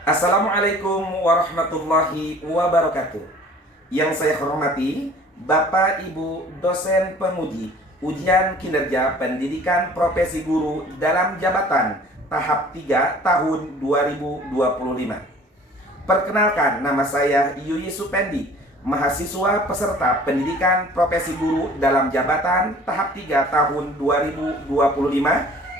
Assalamualaikum warahmatullahi wabarakatuh. Yang saya hormati Bapak Ibu dosen penguji ujian kinerja pendidikan profesi guru dalam jabatan tahap 3 tahun 2025. Perkenalkan, nama saya Yuyi Supendi, mahasiswa peserta pendidikan profesi guru dalam jabatan tahap 3 tahun 2025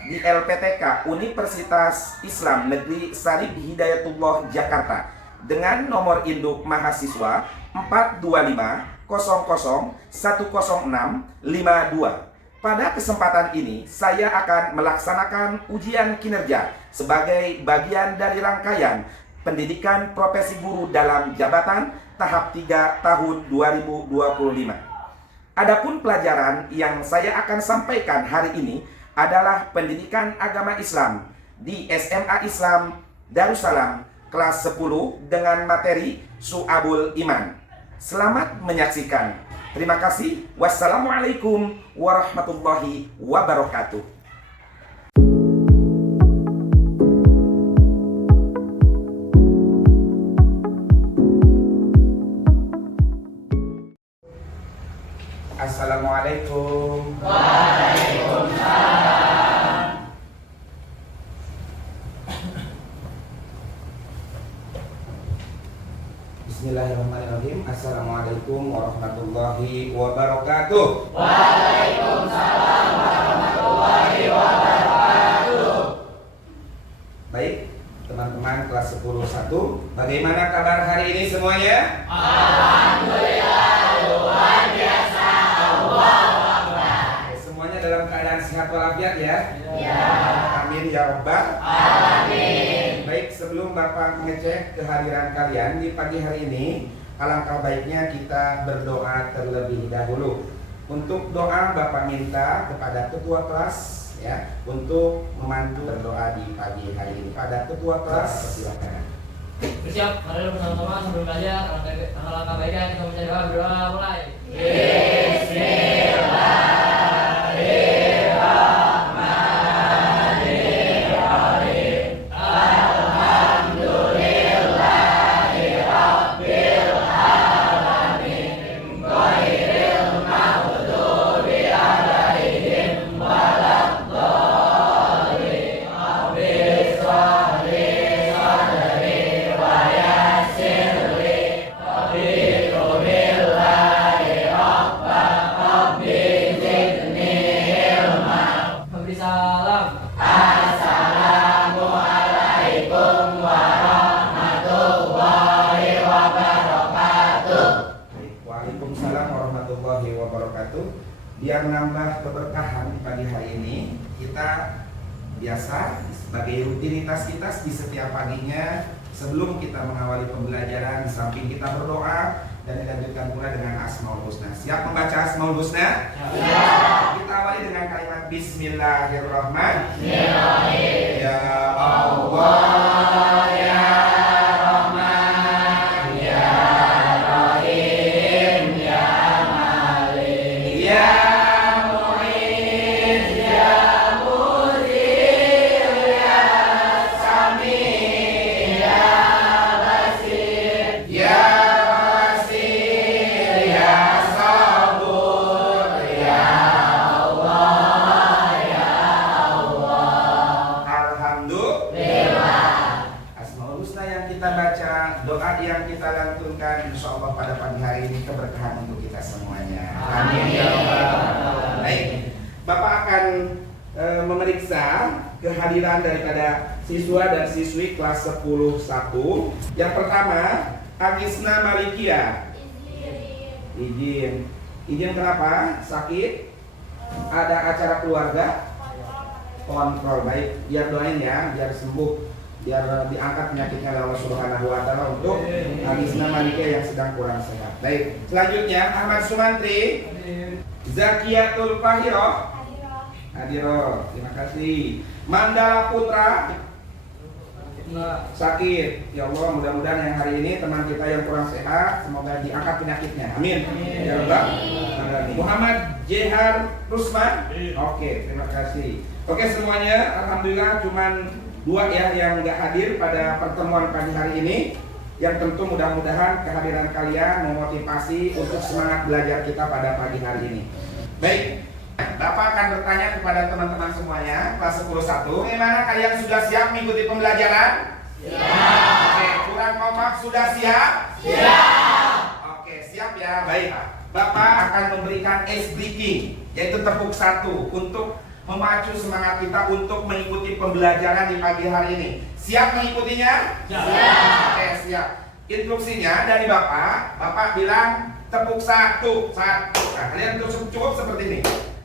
di LPTK Universitas Islam Negeri Syarif Hidayatullah Jakarta dengan nomor induk mahasiswa 42500100652. Pada kesempatan ini saya akan melaksanakan ujian kinerja sebagai bagian dari rangkaian pendidikan profesi guru dalam jabatan tahap 3 tahun 2025. Adapun pelajaran yang saya akan sampaikan hari ini adalah pendidikan agama Islam di SMA Islam Darussalam kelas 10 dengan materi Syu'abul Iman. Selamat menyaksikan. Terima kasih. Wassalamualaikum warahmatullahi wabarakatuh. Assalamualaikum. Bismillahirrahmanirrahim. Assalamualaikum warahmatullahi wabarakatuh. Waalaikumsalam warahmatullahi wabarakatuh. Baik, teman-teman kelas 10-1, bagaimana kabar hari ini semuanya? Alhamdulillah, luar biasa. Allahu Akbar. Semuanya dalam keadaan sehat walafiat ya? Ya. Amin ya rabbal. Amin. Baik, sebelum Bapak mengecek kehadiran kalian di pagi hari ini, alangkah baiknya kita berdoa terlebih dahulu. Untuk doa Bapak minta kepada ketua kelas ya untuk membantu berdoa di pagi hari ini. Pada ketua kelas, silakan. Bersiap, mari bersama-sama sebelum belajar. Alangkah baiknya kita mencari doa, berdoa mulai. Memberi salam. Assalamualaikum warahmatullahi wabarakatuh. Baik, waalaikumsalam warahmatullahi wabarakatuh. Biar nambah keberkahan di pagi hari ini, kita biasa sebagai rutinitas kita di setiap paginya sebelum kita mengawali pembelajaran, di samping kita berdoa dan dilanjutkan pula dengan Asmaul Husna. Siap membaca Asmaul Husna? Ya. Kita awali dengan kalimat Bismillahirrahmanirrahim. Ya Allah, ya Rahman, ya Rahim, ya Malik, ya Mu'izz, ya Mudzil, ya Sami', ya Basir, ya Basir, ya Sabur, ya Allah, ya Allah. Alhamdulillah. Asmaul Husna yang kita baca, doa yang kita lantunkan, insya Allah pada pagi hari ini keberkahan untuk kita semuanya. Amin ya rabbal. Baik, Bapak akan memeriksa kehadiran daripada siswa dan siswi kelas 10-1. Yang pertama, Agisna Malikia. Izin. Izin kenapa? Sakit? Ada acara keluarga? Kontrol. Baik, biar doain ya, biar sembuh, biar diangkat penyakitnya oleh Allah Subhanahu wa taala untuk Agisna Malikia yang sedang kurang sehat. Baik, selanjutnya Ahmad Sumantri, Zakiatul Fahiro. Hadiro, terima kasih. Mandala Putra. Sakit. Ya Allah, mudah-mudahan yang hari ini teman kita yang kurang sehat semoga diangkat penyakitnya. Amin. Ya Allah. Muhammad Jehar Rusman. Oke, terima kasih. Oke semuanya, alhamdulillah cuman 2 dua ya yang nggak hadir pada pertemuan pagi hari ini, yang tentu mudah-mudahan kehadiran kalian memotivasi untuk semangat belajar kita pada pagi hari ini. Baik, Bapak akan bertanya kepada teman-teman semuanya kelas 10-1, bagaimana kalian sudah siap mengikuti pembelajaran? Siap. Oke, kurang kompak sudah siap? Siap. Oke, siap ya. Baik, Bapak akan memberikan ice breaking, yaitu tepuk satu untuk memacu semangat kita untuk mengikuti pembelajaran di pagi hari ini. Siap mengikutinya? Siap. Oke, siap. Instruksinya dari Bapak, Bapak bilang tepuk satu. Nah, kalian cukup seperti ini.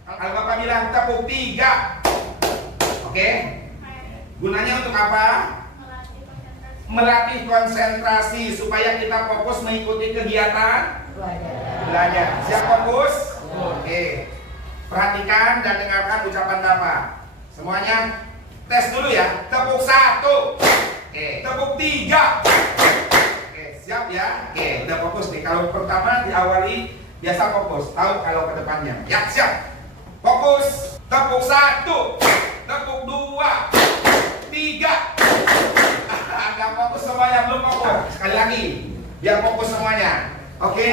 Kalau Bapak bilang tepuk 3. Oke. Gunanya untuk apa? Melatih konsentrasi supaya kita fokus mengikuti kegiatan belajar. Siap fokus? Oke. Perhatikan dan dengarkan ucapan Bapak. Semuanya tes dulu ya. Tepuk 1. Oke, tepuk 3. Oke, siap ya? Oke, udah fokus nih. Kalau pertama diawali biasa fokus, tahu kalau ke depannya. Ya, siap. Fokus. Tepuk 1. Tepuk 2. 3. Agak fokus semuanya, belum fokus. Sekali lagi, biar fokus semuanya. Oke.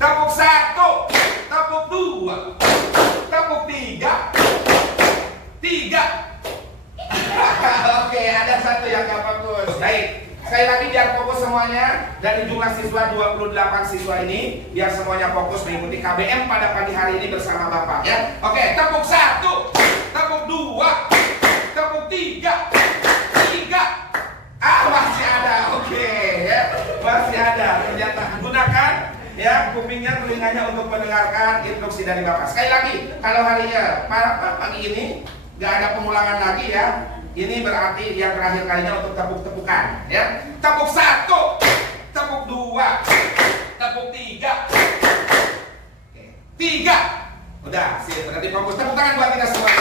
Tepuk 1. Tepuk 2. Tepuk 3. 3. Oke, ada satu yang gak fokus. Baik, sekali lagi biar fokus semuanya. Dari jumlah siswa 28 siswa ini, biar semuanya fokus mengikuti KBM pada pagi hari ini bersama Bapak ya. Oke, tepuk 1. Tepuk 2. Tepuk 3. 3. Masih ada. Oke ya. Masih ada. Ternyata gunakan ya kupingnya, telinganya untuk mendengarkan instruksi dari Bapak. Sekali lagi, kalau harinya pagi ini nggak ada pengulangan lagi ya. Ini berarti yang terakhir kalinya untuk tepuk-tepukan ya. Tepuk 1, tepuk 2, tepuk 3. Oke, 3. Udah, sih berarti fokus. Tepuk tangan buat kita semua.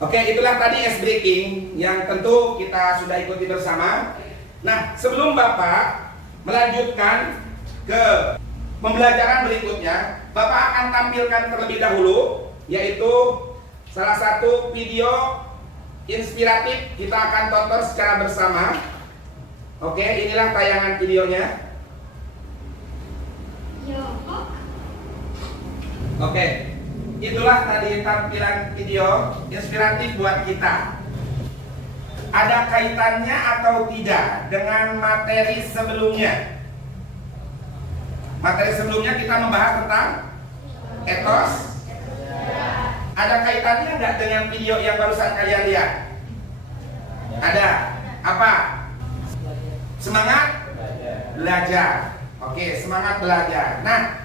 Oke, itulah tadi ice breaking yang tentu kita sudah ikuti bersama. Nah, sebelum Bapak melanjutkan ke pembelajaran berikutnya, Bapak akan tampilkan terlebih dahulu, yaitu salah satu video inspiratif kita akan tonton secara bersama. Oke, inilah tayangan videonya. Oke, itulah tadi tampilan video inspiratif buat kita. Ada kaitannya atau tidak dengan materi sebelumnya? Materi sebelumnya kita membahas tentang etos. Ada kaitannya nggak dengan video yang barusan kalian lihat? Ada. Apa? Semangat belajar. Oke, semangat belajar. Nah,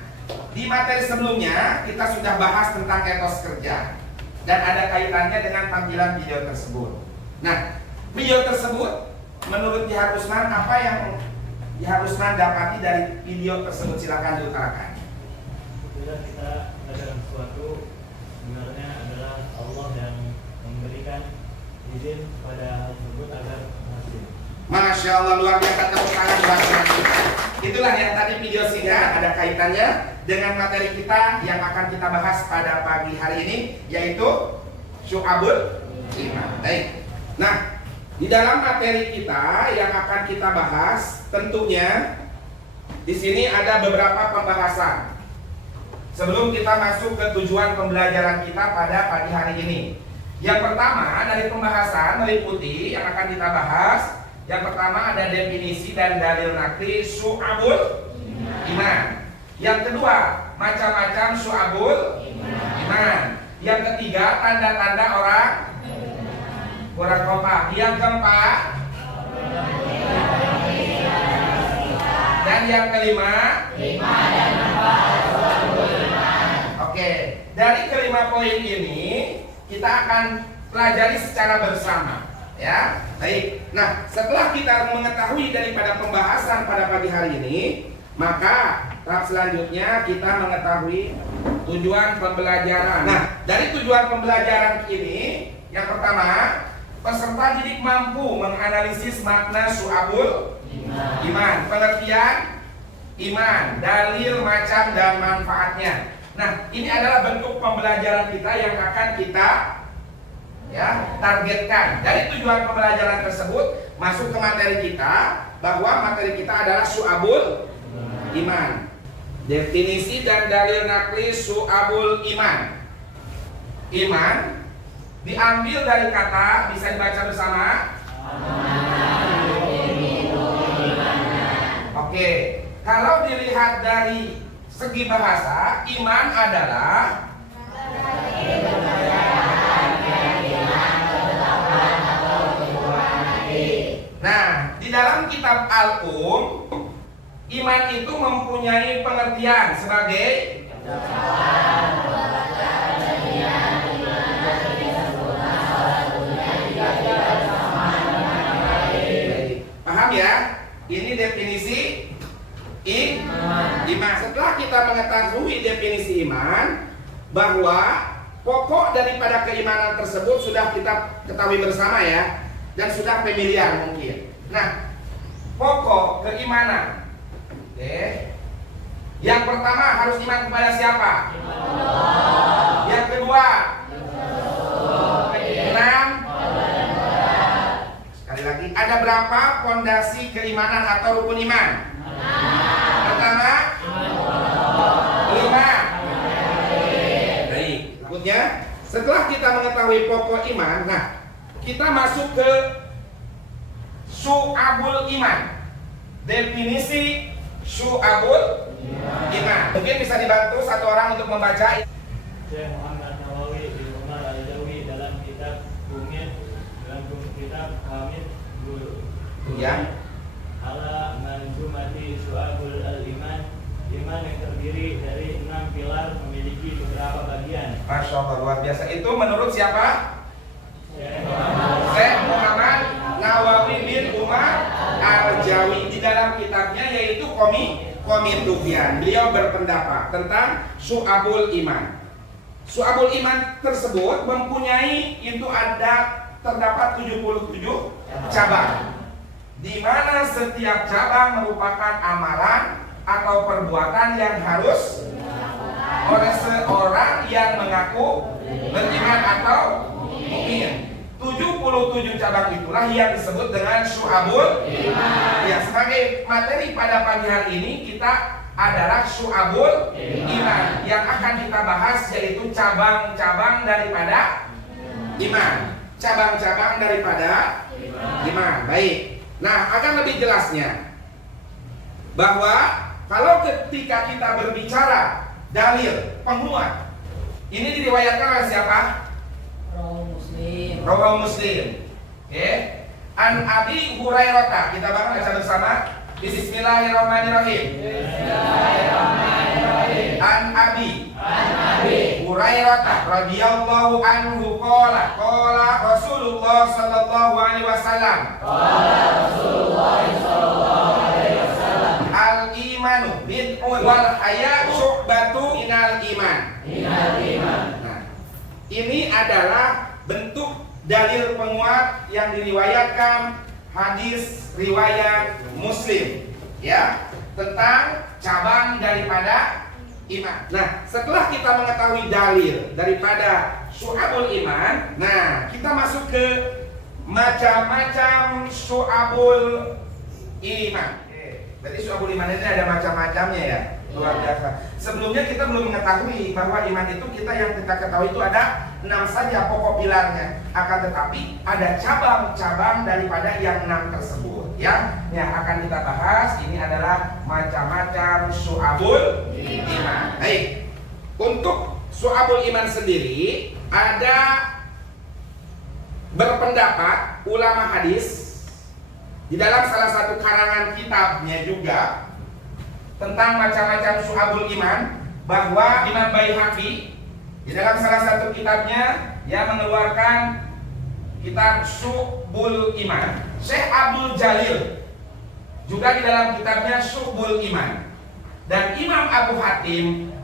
di materi sebelumnya kita sudah bahas tentang etos kerja dan ada kaitannya dengan tampilan video tersebut. Nah, video tersebut menurut Jihar Usman, apa yang Jihar Usman dapati dari video tersebut? Silakan diutarakan. Bila kita melakukan sesuatu, sebenarnya adalah Allah yang memberikan izin pada hal tersebut agar berhasil. Masya Allah, luar biasa, tepuk tangan buat kita. Itulah yang tadi video singkat ada kaitannya dengan materi kita yang akan kita bahas pada pagi hari ini, yaitu Syu'abul Iman. Baik. Nah, di dalam materi kita yang akan kita bahas, tentunya di sini ada beberapa pembahasan. Sebelum kita masuk ke tujuan pembelajaran kita pada pagi hari ini, yang pertama dari pembahasan meliputi yang akan kita bahas. Yang pertama ada definisi dan dalil nakli Syu'abul Iman. Yang kedua, macam-macam Syu'abul Iman. Yang ketiga, tanda-tanda orang kompak. Yang keempat, dan yang kelima, oke, dari kelima poin ini kita akan pelajari secara bersama, ya. Baik. Nah, setelah kita mengetahui daripada pembahasan pada pagi hari ini, maka tahap selanjutnya kita mengetahui tujuan pembelajaran. Nah, dari tujuan pembelajaran ini, yang pertama, peserta didik mampu menganalisis makna Syu'abul Iman, pengertian iman, dalil, macam, dan manfaatnya. Nah, ini adalah bentuk pembelajaran kita yang akan kita Ya, targetkan. Dari tujuan pembelajaran tersebut masuk ke materi kita, bahwa materi kita adalah syu'abul iman. Definisi dan dalil nakli syu'abul iman. Iman diambil dari kata, bisa dibaca bersama. Oke, kalau dilihat dari segi bahasa, iman adalah nah, di dalam kitab Al-Um, iman itu mempunyai pengertian sebagai paham ya? Ini definisi iman. Setelah kita mengetahui definisi iman, bahwa pokok daripada keimanan tersebut sudah kita ketahui bersama ya, dan sudah familiar mungkin. Nah, pokok keimanan. Oke. Yang pertama harus iman kepada siapa? Allah. Yang kedua, enam. Sekali lagi, ada berapa fondasi keimanan atau rukun iman? Pertama, 5. Baik. Berikutnya, setelah kita mengetahui pokok iman, nah, kita masuk ke syu'abul iman. Definisi syu'abul iman. Mungkin bisa dibantu satu orang untuk membaca. Syekh Muhammad Nawawi bin Umar Al-Jawi dalam kitab Bumit, dalam kitab Hamid Ya. ala manzumati syu'abul al-iman. Iman yang terdiri dari 6 pilar memiliki beberapa bagian. Masya Allah, luar biasa. Itu menurut siapa? Syekh Muhammad Nawawi bin Umar Al-Jawi di dalam kitabnya, yaitu Qomitubyan. Beliau berpendapat tentang syu'abul iman. Syu'abul iman tersebut mempunyai, itu terdapat 77 cabang, di mana setiap cabang merupakan amalan atau perbuatan yang harus oleh seorang yang mengaku beriman atau mukmin. 77 cabang itulah yang disebut dengan syu'abul iman. Ya, sebagai materi pada pagi hari ini kita adalah syu'abul iman. Yang akan kita bahas yaitu cabang-cabang daripada iman. Cabang-cabang daripada iman. Baik. Nah, akan lebih jelasnya bahwa kalau ketika kita berbicara dalil penguat, ini diriwayatkan oleh siapa? Rawahu Muslim. Oke. An Abi Hurairah, kita baca bersama. Bismillahirrahmanirrahim. An Abi Hurairah radhiyallahu anhu qala Rasulullah sallallahu alaihi wasallam. Al-imanu bid'un wal haya'u syu'batu minal iman. Nah, ini adalah bentuk dalil penguat yang diriwayatkan hadis riwayat Muslim, ya, tentang cabang daripada iman. Nah, setelah kita mengetahui dalil daripada syu'abul iman, nah, kita masuk ke macam-macam syu'abul iman. Jadi syu'abul iman ini ada macam-macamnya ya, luar biasa. Sebelumnya kita belum mengetahui bahwa iman itu, yang kita ketahui itu ada 6 saja pokok pilarnya. Akan tetapi ada cabang-cabang daripada yang 6 tersebut, ya. Yang akan kita bahas ini adalah macam-macam syu'abul iman. Baik. Untuk syu'abul iman sendiri ada berpendapat ulama hadis di dalam salah satu karangan kitabnya juga tentang macam-macam syu'abul iman, bahwa Imam Baihaqi di dalam salah satu kitabnya yang mengeluarkan kitab Syu'bul Iman. Syekh Abdul Jalil juga di dalam kitabnya Syu'bul Iman. Dan Imam Abu Hatim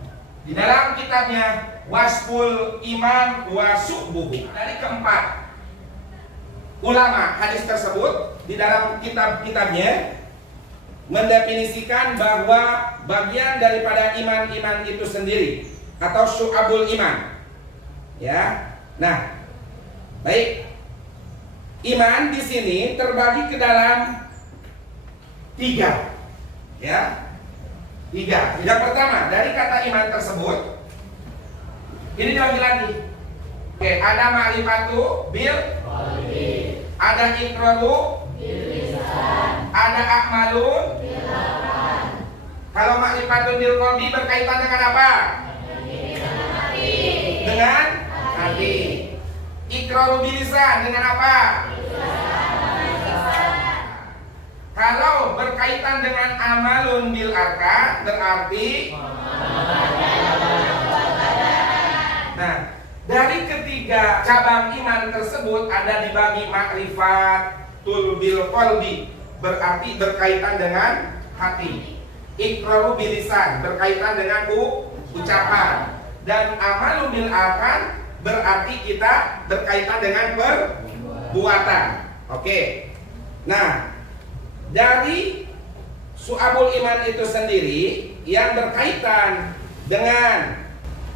di dalam kitabnya Wasful Iman wa Syu'buhu. Dari keempat ulama hadis tersebut di dalam kitab-kitabnya mendefinisikan bahwa bagian daripada iman-iman itu sendiri atau syu'abul iman, ya. Nah, Baik. Iman di sini terbagi ke dalam 3. Ya. 3. Yang pertama, dari kata iman tersebut ini dibagi lagi. Oke, ada ma'rifatu bil qalbi, ada iqraru bil lisan, ada a'malun bil arkan. Kalau ma'rifatu bil qalbi berkaitan dengan apa? Dengan hati. Dengan hati. Iqraru bil lisan dengan apa? Kalau berkaitan dengan amalun bil arkan berarti nah, dari ketiga cabang iman tersebut ada dibagi ma'rifatul bil qalbi berarti berkaitan dengan hati. Iqraru bil lisan berkaitan dengan ucapan dan amalun bil arkan berarti kita berkaitan dengan perbuatan. Oke. Nah, dari su'abul iman itu sendiri yang berkaitan dengan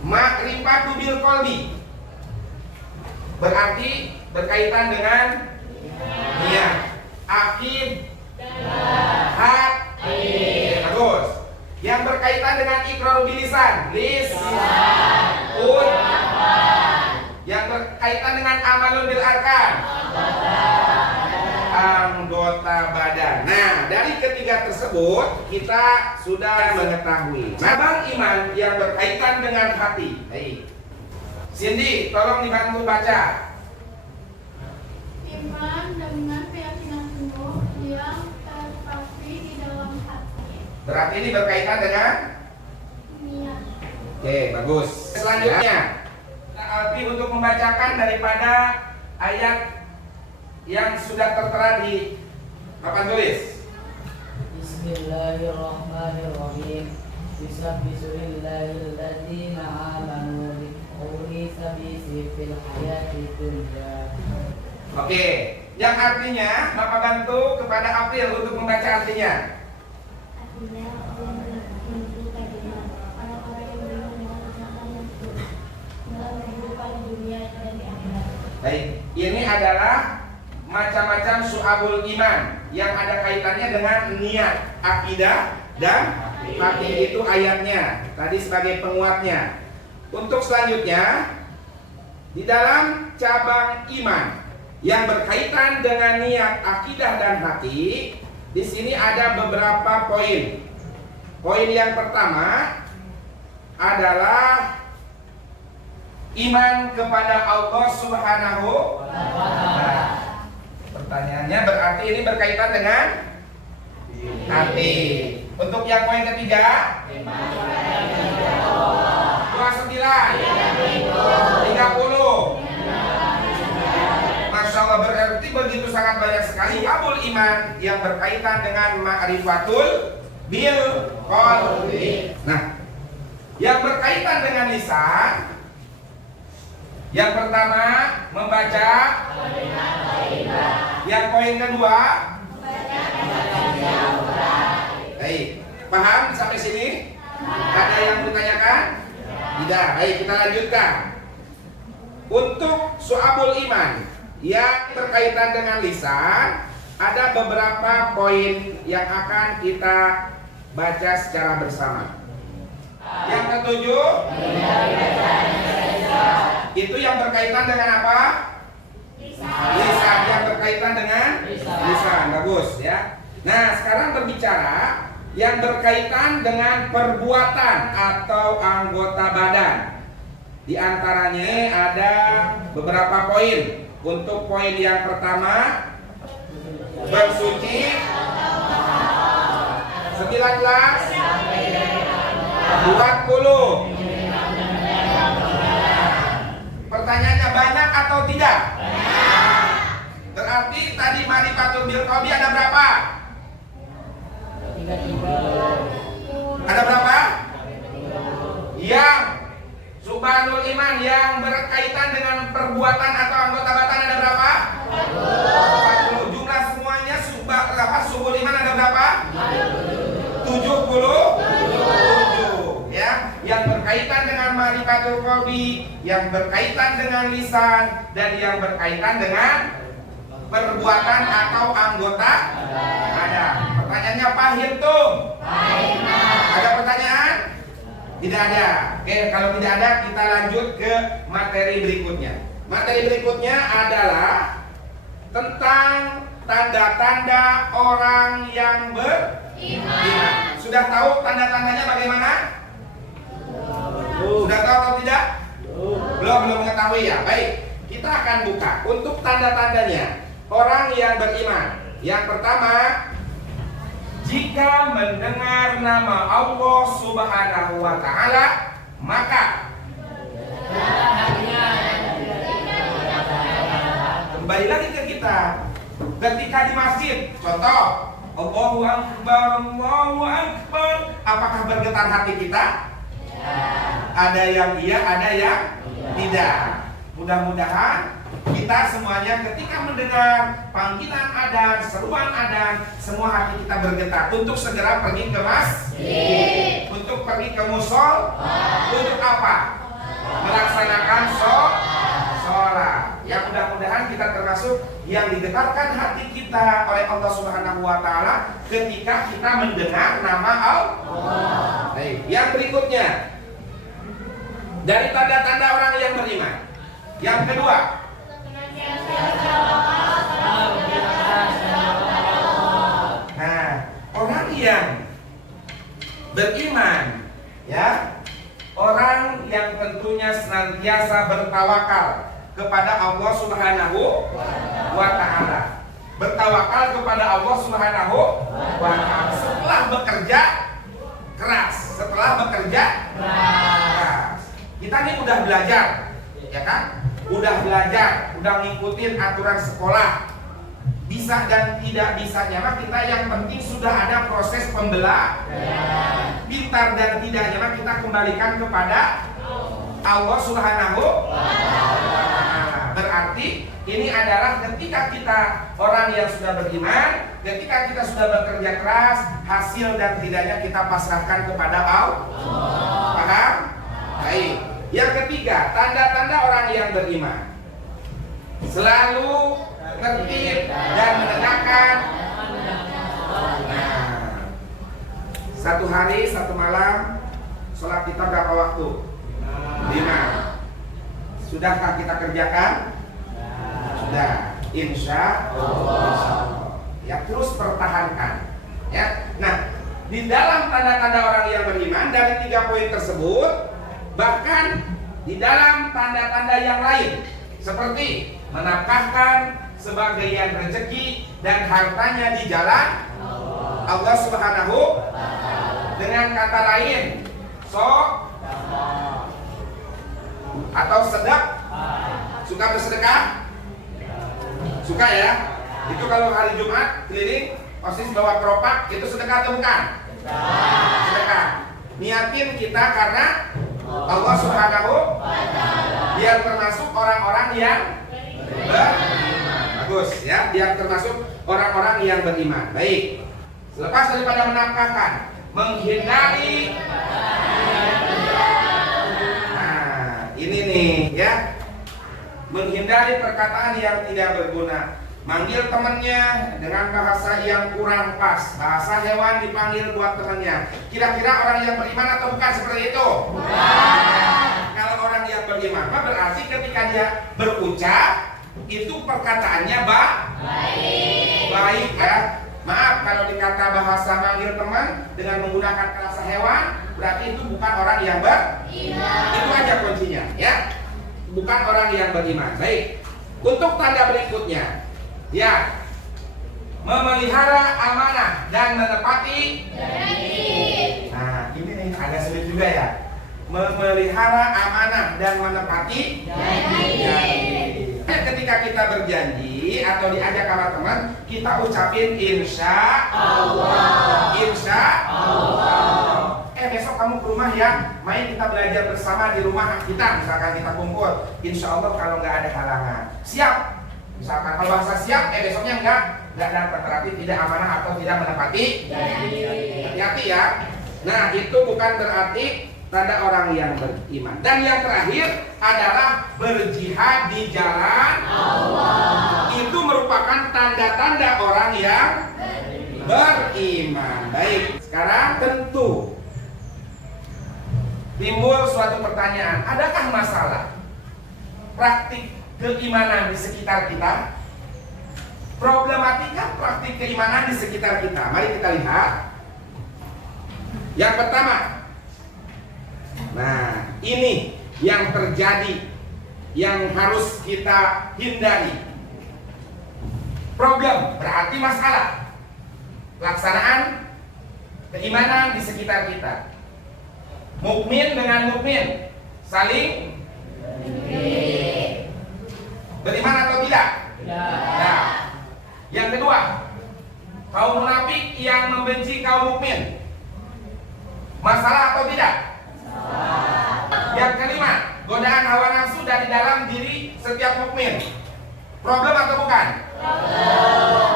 ma'rifatu bil qalbi berarti berkaitan dengan niat, akid, hati. Bagus. Yang berkaitan dengan iqraru bil lisan, yang berkaitan dengan amalun bil arkan, anggota badan. Nah, dari ketiga tersebut kita sudah mengetahui cabang iman yang berkaitan dengan hati. Baik. Cindy, tolong dibantu baca. Iman dengan keyakinan penuh yang terpatri di dalam hati. Berarti ini berkaitan dengan Niat. Oke, bagus. Selanjutnya, arti untuk membacakan daripada ayat yang sudah tertera di papan tulis. Bismillahirrahmanirrahim. Bismillahirrahmanirrahim. Amanu biqawli sabisi fil hayati dunya. Oke, yang artinya Bapak bantu kepada April untuk membaca artinya. Artinya Allah menentukan iman orang-orang yang beriman dengan ucapan yang tulus dalam kehidupan dunia dan di akhirat. Baik, ini adalah macam-macam su'abul iman yang ada kaitannya dengan niat, akidah, dan hati. Itu ayatnya tadi sebagai penguatnya. Untuk selanjutnya, di dalam cabang iman yang berkaitan dengan niat, akidah, dan hati, di sini ada beberapa poin. Poin yang pertama adalah iman kepada Allah Subhanahu wa Ta'ala. Pertanyaannya berarti ini berkaitan dengan hati. Untuk yang poin ketiga, 29, 30. Masya Allah, berarti begitu sangat banyak sekali abul iman yang berkaitan dengan ma'rifatul bil qalbi. Nah, yang berkaitan dengan lisan, yang pertama membaca. Yang poin kedua, baik, paham sampai sini? Ada yang bertanyakan? Tidak. Baik, kita lanjutkan. Untuk su'abul iman yang berkaitan dengan lisan, ada beberapa poin yang akan kita baca secara bersama. Yang ketujuh, itu yang berkaitan dengan apa? Lisan. Yang berkaitan dengan lisan. Bagus ya. Nah, sekarang berbicara yang berkaitan dengan perbuatan atau anggota badan. Di antaranya ada beberapa poin. Untuk poin yang pertama, bersuci 19, 20. Pertanyaannya banyak atau tidak? Berarti tadi ma'rifatul bil qalbi ada berapa? 33. Ada berapa? Yang subhanul iman yang berkaitan dengan perbuatan atau anggota badan ada berapa? 40. Jumlah semuanya subul iman ada berapa? 77. Ya, yang berkaitan dengan ma'rifatul sifat-sifatul qalbi yang berkaitan dengan lisan dan yang berkaitan dengan perbuatan atau anggota ada. Pertanyaannya pahit tuh? Ada pertanyaan? Tidak ada. Oke, kalau tidak ada kita lanjut ke materi berikutnya. Materi berikutnya adalah tentang tanda-tanda orang yang beriman. Sudah tahu tanda-tandanya bagaimana? Sudah tahu atau tidak? Belum mengetahui ya. Baik, kita akan buka untuk tanda-tandanya orang yang beriman. Yang pertama, jika mendengar nama Allah Subhanahu wa taala, maka kembali lagi ke kita. Ketika di masjid, contoh Allahu Akbar, Allahu Akbar, apakah bergetar hati kita? Ada yang iya, ada yang tidak. Mudah-mudahan kita semuanya ketika mendengar panggilan adzan, seruan adzan, semua hati kita bergetar untuk segera pergi ke masjid, untuk pergi ke musol, untuk apa? Melaksanakan sholat. Yang mudah-mudahan kita termasuk yang digetarkan hati kita oleh Allah Subhanahu wa taala ketika kita mendengar nama Allah. Baik, yang berikutnya dari tanda-tanda orang yang beriman. Yang kedua, nah, orang yang beriman, ya, orang yang tentunya senantiasa bertawakal kepada Allah Subhanahu wa taala. Bertawakal kepada Allah Subhanahu wa taala setelah bekerja keras, Kita nih udah belajar, ya kan? Udah belajar, udah ngikutin aturan sekolah. Bisa dan tidak bisanya mah kita yang penting sudah ada proses pembelajaran. Pintar dan tidaknya mah kita kembalikan kepada Allah Subhanahu wa taala. Berarti ini adalah ketika kita orang yang sudah beriman, ketika kita sudah bekerja keras, hasil dan tidaknya kita pasrahkan kepada Allah. Paham? Baik. Yang ketiga, tanda-tanda orang yang beriman selalu tertib dan menegakkan. Nah, satu hari, satu malam sholat kita berapa waktu? 5. Sudahkah kita kerjakan? Sudah, insya Allah. Ya, terus pertahankan. Ya, nah, di dalam tanda-tanda orang yang beriman dari 3 poin tersebut, bahkan di dalam tanda-tanda yang lain seperti menafkahkan sebagian rezeki dan hartanya di jalan Allah Subhanahu, dengan kata lain atau sedekah. Suka bersedekah? Suka ya? Itu kalau hari Jumat keliling osis bawa keropak, itu sedekah atau bukan? Sedekah. Niatin kita karena Allah Subhanahu biar termasuk orang-orang yang beriman. Bagus ya, biar termasuk orang-orang yang beriman. Baik. Selepas daripada menafkahkan, menghindari. Nah, ini nih ya. Menghindari perkataan yang tidak berguna. Manggil temannya dengan bahasa yang kurang pas, bahasa hewan dipanggil buat temannya. Kira-kira orang yang beriman atau bukan seperti itu? Bukan. Kalau orang yang beriman, berarti ketika dia berucap itu perkataannya baik ya. Maaf kalau dikata bahasa manggil teman dengan menggunakan bahasa hewan, berarti itu bukan orang yang beriman. Itu aja kuncinya ya. Bukan orang yang beriman. Baik. Untuk tanda berikutnya, ya, memelihara amanah dan menepati janji. Nah, ini nih agak sulit juga ya. Memelihara amanah dan menepati janji. Ketika kita berjanji atau diajak sama teman, kita ucapin insya Allah. Insya Allah. Besok kamu ke rumah ya, main kita belajar bersama di rumah kita, misalkan kita kumpul. Insya Allah kalau nggak ada halangan. Siap. Misalkan kalau bahasa siap, besoknya enggak datang, berarti tidak amanah atau tidak menepati janji. Hati-hati ya. Nah, itu bukan berarti tanda orang yang beriman. Dan yang terakhir adalah berjihad di jalan Allah. Itu merupakan tanda-tanda orang yang beriman. Baik, sekarang tentu timbul suatu pertanyaan, adakah masalah praktik keimanan di sekitar kita? Problematika praktik keimanan di sekitar kita. Mari kita lihat. Yang pertama, nah ini yang terjadi, yang harus kita hindari. Problem berarti masalah. Pelaksanaan keimanan di sekitar kita. Mukmin dengan mukmin saling beriman atau tidak? Nah, yang kedua, kaum munafik yang membenci kaum mukmin, masalah atau tidak? Yang kelima, godaan hawa nafsu dari dalam diri setiap mukmin, problem atau bukan?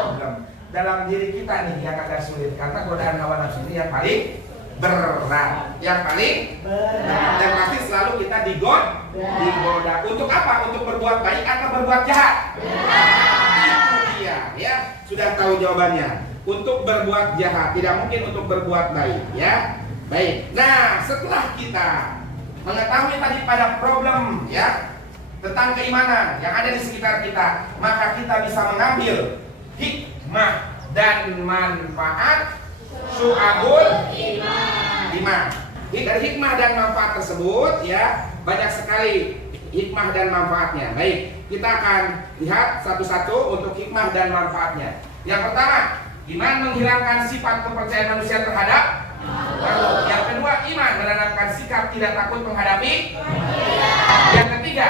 Problem. Dalam diri kita nih yang agak sulit, karena godaan hawa nafsu ini yang paling berat, yang paling berat, dan pasti selalu kita digoda. Untuk apa? Untuk berbuat baik atau berbuat jahat? Itu dia, ya. Sudah tahu jawabannya. Untuk berbuat jahat, tidak mungkin untuk berbuat baik, ya. Baik. Nah, setelah kita mengetahui tadi pada problem, ya, tentang keimanan yang ada di sekitar kita, maka kita bisa mengambil hikmah dan manfaat syu'abul iman. Dari hikmah dan manfaat tersebut, ya, banyak sekali hikmah dan manfaatnya. Baik, kita akan lihat satu-satu untuk hikmah dan manfaatnya. Yang pertama, iman menghilangkan sifat kepercayaan manusia terhadap Allah. Yang kedua, iman menanamkan sikap tidak takut menghadapi. Yang ketiga,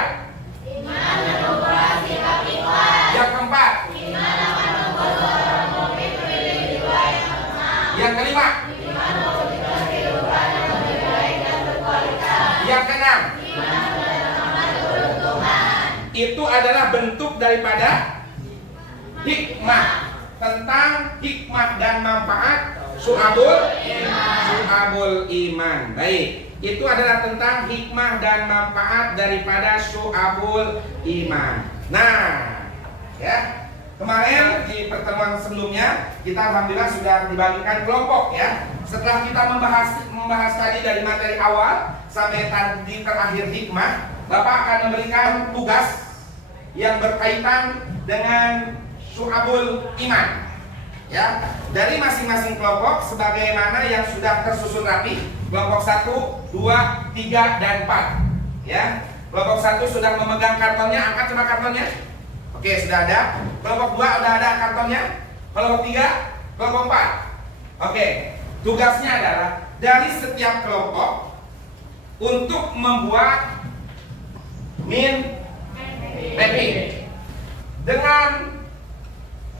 iman mengubah sikap ikhlas. Yang keempat, iman akan membuat seorang mukmin memilih jiwa yang tenang. Yang kelima, iman mewujudkan kehidupan yang lebih baik dan berkualitas. Yang keenam, iman mendatangkan keberuntungan. Itu adalah bentuk daripada hikmah, tentang hikmah dan manfaat syu'abul iman. Baik, itu adalah tentang hikmah dan manfaat daripada syu'abul iman. Nah, ya, kemarin di pertemuan sebelumnya kita alhamdulillah sudah dibagikan kelompok, ya. Setelah kita membahas tadi dari materi awal sampai tadi terakhir hikmah, Bapak akan memberikan tugas yang berkaitan dengan syu'abul iman, ya, dari masing-masing kelompok sebagaimana yang sudah tersusun rapi. Kelompok 1, 2, 3, dan 4, ya. Kelompok 1 sudah memegang kartonnya, angkat coba kartonnya. Oke, sudah ada. Kelompok 2 sudah ada kartonnya. Kelompok 3, kelompok 4. Oke, tugasnya adalah dari setiap kelompok untuk membuat mapping dengan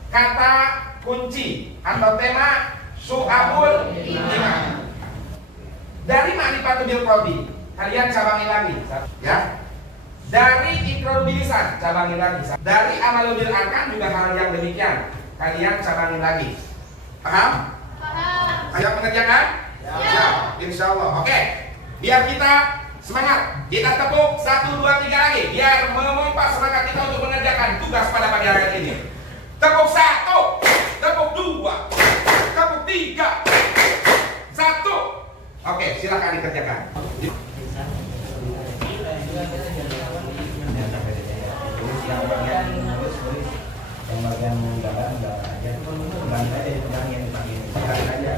kata kunci atau tema syu'abul iman. Dari ma'rifatul bil qalbi, kalian cabangi lagi, ya. Dari iqrar bil lisan, cabangi lagi. Dari amalul bil arkan juga hal yang demikian, kalian cabangi lagi. Paham? Paham. Siap mengerjakan? Ya. Insyaallah. Oke. Biar kita semangat. Kita tepuk 1, 2, 3 lagi biar memompa semangat kita untuk mengerjakan tugas pada pagi hari ini. Tepuk 1, tepuk 2, tepuk 3, 1. Oke, silakan dikerjakan. Yang bagian dalam enggak aja, bantai dari pedang yang dipanggil aja.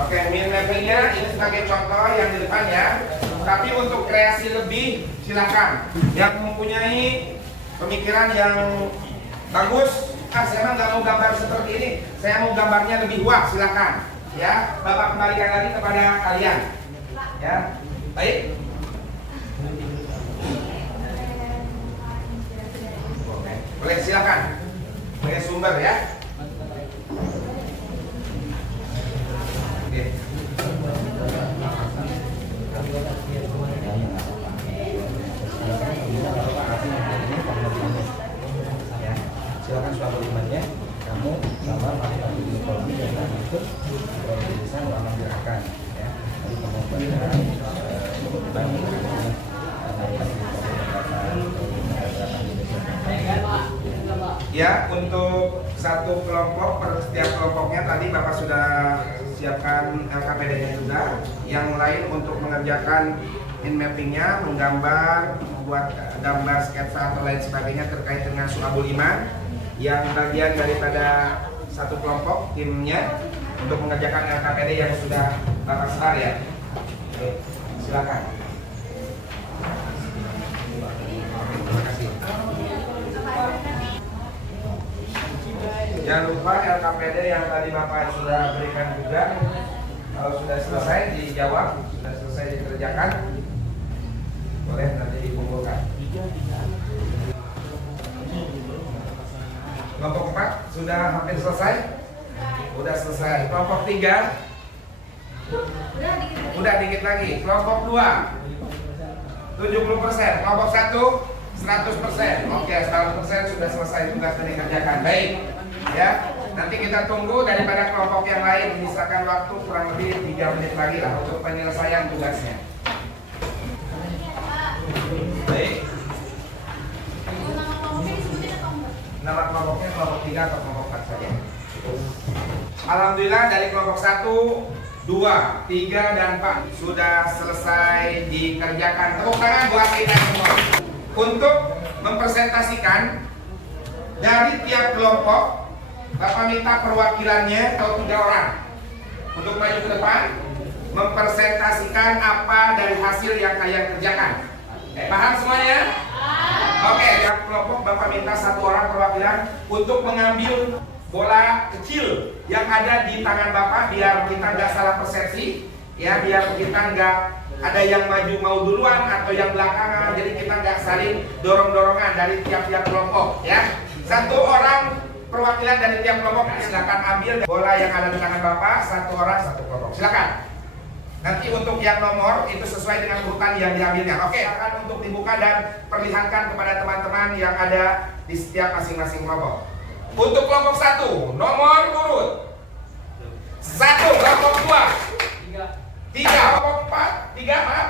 Oke, mappingnya ini sebagai contoh yang di depan, ya. Tapi untuk kreasi lebih silakan. Yang mempunyai pemikiran yang bagus, saya nggak mau gambar seperti ini, saya mau gambarnya lebih wah, silakan. Ya, Bapak kembalikan lagi kepada kalian. Ya, baik. Boleh, silakan. Pakai sumber ya. Oke. Ya, silakan suatu imannya. Kamu sama Pak Abdul Qadir dan Pak Yusuf bisa mengamalkan ya. Jadi Ya, untuk satu kelompok per setiap kelompoknya tadi Bapak sudah siapkan LKPD-nya juga. Yang lain untuk mengerjakan mind mappingnya, menggambar, membuat gambar sketsa atau lain sebagainya terkait dengan Syu'abul Iman. Yang bagian daripada satu kelompok timnya untuk mengerjakan LKPD yang sudah Bapak sebar ya. Oke, silakan. Terima kasih. Jangan lupa LKPD yang tadi Bapak sudah berikan juga, kalau sudah selesai dijawab, sudah selesai dikerjakan, boleh nanti dikumpulkan. Kelompok 4 sudah hampir selesai? Udah selesai. Kelompok 3 udah dikit lagi. Kelompok 2 70%. Kelompok 1 100%. Oke, 100% sudah selesai tugas yang dikerjakan. Baik. Ya, nanti kita tunggu daripada kelompok yang lain, misalkan waktu kurang lebih 3 menit lagi lah untuk penyelesaian tugasnya. Baik. Nama kelompoknya kelompok 3 atau kelompok 4 saja. Alhamdulillah dari kelompok 1, 2, 3, dan 4 sudah selesai dikerjakan. Tepuk tangan buat kita semua. Untuk mempresentasikan dari tiap kelompok, Bapak minta perwakilannya atau 3 orang untuk maju ke depan mempresentasikan apa dari hasil yang kalian kerjakan. Paham semuanya? Oke, yang kelompok Bapak minta 1 orang perwakilan untuk mengambil bola kecil yang ada di tangan Bapak biar kita nggak salah persepsi, ya, biar kita nggak ada yang maju mau duluan atau yang belakangan, jadi kita nggak saling dorong-dorongan dari tiap-tiap kelompok, ya. 1 orang perwakilan dari tiap kelompok, silakan ambil bola yang ada di tangan Bapak, 1 orang 1 kelompok, silakan. Nanti untuk yang nomor itu sesuai dengan urutan yang diambilnya. Oke, akan untuk dibuka dan perlihatkan kepada teman-teman yang ada di setiap masing-masing kelompok. Untuk kelompok 1, nomor urut 1, kelompok 2 3, kelompok 4 3, maaf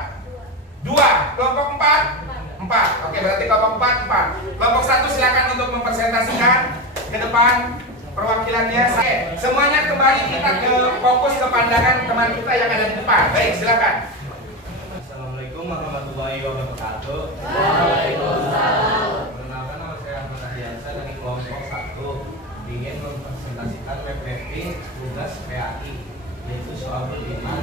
2, kelompok 4 4. Oke, berarti kelompok 4 4. Kelompok 1 silakan untuk mempresentasikan ke depan perwakilannya. Semuanya kembali kita ke fokus ke pandangan teman kita yang ada di depan. Baik, silakan. Assalamualaikum warahmatullahi wabarakatuh. Waalaikumsalam. Perkenalkan, nama saya Ahmad Adiansa dari kelompok 1 ingin mempresentasikan web mapping tugas PAI, yaitu Syu'abul Iman.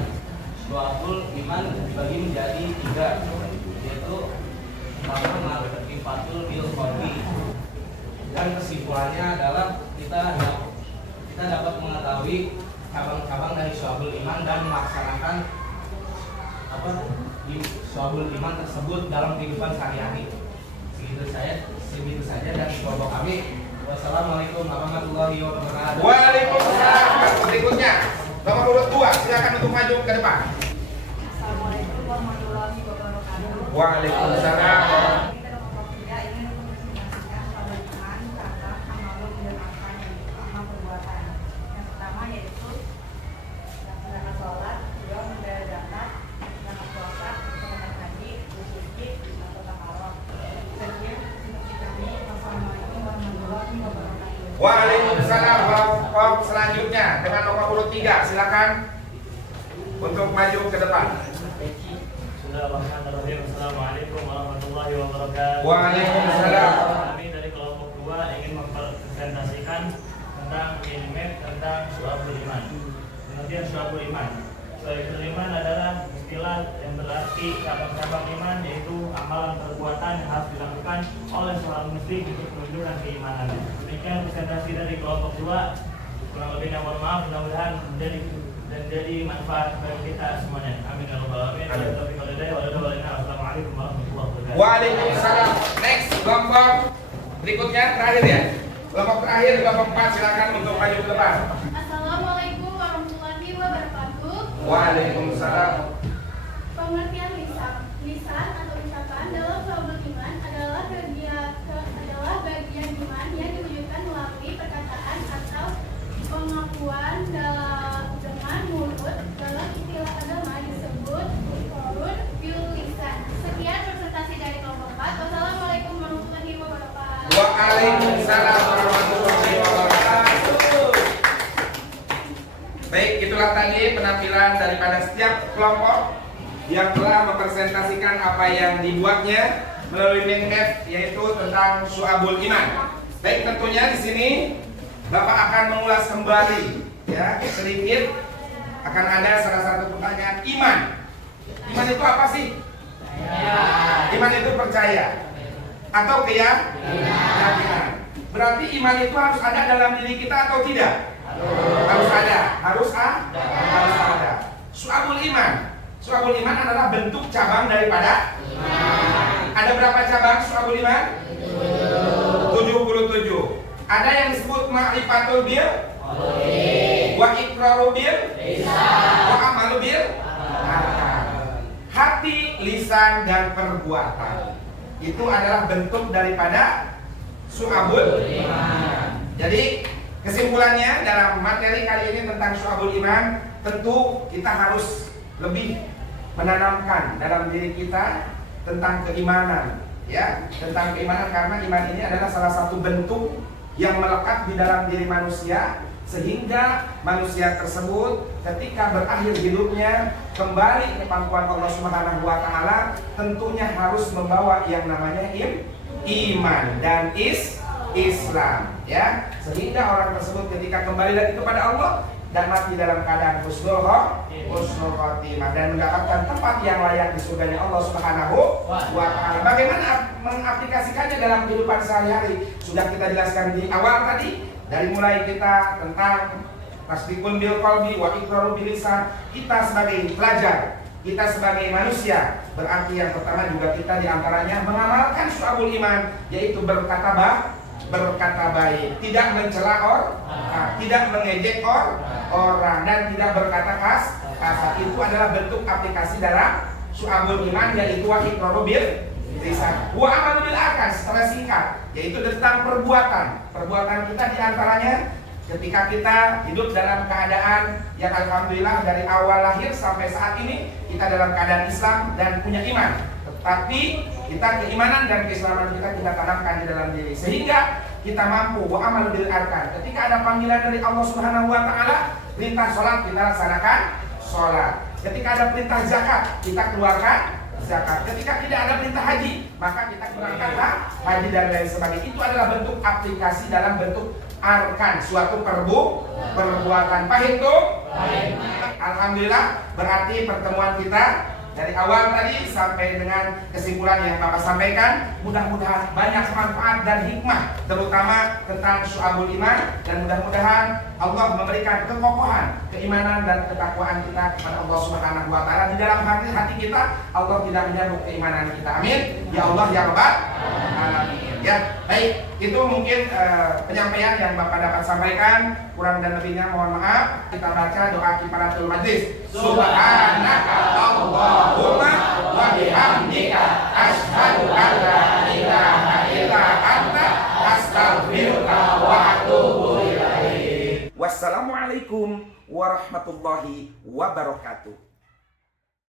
Syu'abul Iman dibagi menjadi 3, yaitu pertama Ma'rifatul bil Qalbi. Dan kesimpulannya adalah kita dapat mengetahui cabang-cabang dari Syu'abul Iman dan melaksanakan Syu'abul Iman tersebut dalam kehidupan sehari-hari. Segitu saja dan kelompok kami. Wassalamualaikum warahmatullahi wabarakatuh. Waalaikumsalam. Berikutnya nomor urut 2, silakan untuk maju ke depan. Assalamualaikum warahmatullahi wabarakatuh. Waalaikumsalam. Waalaikumsalam. Kelompok selanjutnya dengan nomor urut 3, silakan untuk maju ke depan. Bismillahirrahmanirrahim. Assalamualaikum warahmatullahi wabarakatuh. Waalaikumsalam. Kami dari kelompok 2 ingin mempresentasikan tentang ilmu tentang Syu'abul Iman. Pengertian Syu'abul Iman. Syu'abul Iman adalah istilah yang berarti cabang-cabang iman, yaitu amalan perbuatan yang harus dilakukan oleh seorang muslim untuk menunjukkan keimanannya. Demikian presentasi dari kelompok 2. Kurang lebihnya mohon maaf, mudah-mudahan menjadi dan jadi manfaat bagi kita semuanya. Amin ya rabbal alamin. Wassalamualaikum warahmatullahi wabarakatuh. Waalaikumsalam. Next, kelompok berikutnya terakhir ya. Kelompok terakhir, kelompok 4, silakan untuk maju ke depan. Assalamualaikum warahmatullahi wabarakatuh. Waalaikumsalam. Pengertian lisan atau ucapan dalam Shu'abul Iman adalah bagian iman yang diwujudkan melalui perkataan atau pengakuan dengan mulut. Dalam istilah agama disebut qaulun bil lisan. Sekian presentasi dari kelompok 4. Wassalamualaikum warahmatullahi wabarakatuh. Waalaikumsalam warahmatullahi wabarakatuh. Baik, itulah tadi penampilan daripada setiap kelompok yang telah mempresentasikan apa yang dibuatnya melalui mind map, yaitu tentang Syu'abul Iman. Baik, tentunya di sini Bapak akan mengulas kembali ya sedikit, akan ada salah satu pertanyaan iman. Iman itu apa sih? Iman itu percaya atau keyakinan. Berarti iman itu harus ada dalam diri kita atau tidak? Harus ada. Harus ada. Syu'abul Iman. Syu'abul Iman adalah bentuk cabang daripada iman. Ada berapa cabang Syu'abul Iman? 77. Ada yang disebut ma'rifatul bil, wa iqraru bil, wa amalu bil. Hati, lisan, dan perbuatan itu adalah bentuk daripada Syu'abul Iman. Jadi kesimpulannya dalam materi kali ini tentang Syu'abul Iman, tentu kita harus lebih menanamkan dalam diri kita tentang keimanan, ya, tentang keimanan, karena iman ini adalah salah satu bentuk yang melekat di dalam diri manusia, sehingga manusia tersebut ketika berakhir hidupnya kembali ke pangkuan Allah Subhanahu wa taala tentunya harus membawa yang namanya iman dan Islam, ya, sehingga orang tersebut ketika kembali lagi kepada Allah dan mati dalam keadaan husnul khotimah dan mendapatkan tempat yang layak di surganya Allah Subhanahu wa taala. Bagaimana mengaplikasikannya dalam kehidupan sehari-hari? Sudah kita jelaskan di awal tadi, dari mulai kita tentang tasdiqun bil qalbi wa iqraru bil lisan. Kita sebagai pelajar, kita sebagai manusia, berarti yang pertama juga kita diantaranya mengamalkan Syu'abul Iman, yaitu berkata baik, tidak mencela orang, tidak mengejek orang, dan tidak berkata kasar. Itu adalah bentuk aplikasi dalam Syu'abul Iman, yaitu wa iqraru bil lisan, wa amalu bil arkan, secara singkat, yaitu tentang perbuatan kita diantaranya ketika kita hidup dalam keadaan yang alhamdulillah dari awal lahir sampai saat ini kita dalam keadaan Islam dan punya iman. Tetapi kita keimanan dan keislaman kita tanamkan di dalam diri, sehingga kita mampu wa amal bil arkan. Ketika ada panggilan dari Allah Subhanahu wa taala, perintah salat kita laksanakan salat. Ketika ada perintah zakat, kita keluarkan zakat. Ketika tidak ada perintah haji, maka kita berangkatlah haji dan lain sebagainya. Itu adalah bentuk aplikasi dalam bentuk arkan, suatu perbuatan. Pahit tuh? Alhamdulillah, berarti pertemuan kita dari awal tadi sampai dengan kesimpulan yang Bapak sampaikan, mudah-mudahan banyak manfaat dan hikmah, terutama tentang Syu'abul Iman, dan mudah-mudahan Allah memberikan kekokohan, keimanan dan ketakwaan kita kepada Allah Subhanahu wa taala di dalam hati kita. Allah tidak menyambut keimanan kita. Amin. Ya Allah ya Rabbal alamin. Ya, baik, itu mungkin penyampaian yang Bapak dapat sampaikan. Kurang dan lebihnya mohon maaf. Kita baca doa kifaratul majlis. Subhanaka Allahumma wa bihamdika asyhadu an la ilaha illa anta astaghfiruka wa atubu ilaik. Wassalamualaikum warahmatullahi wabarakatuh.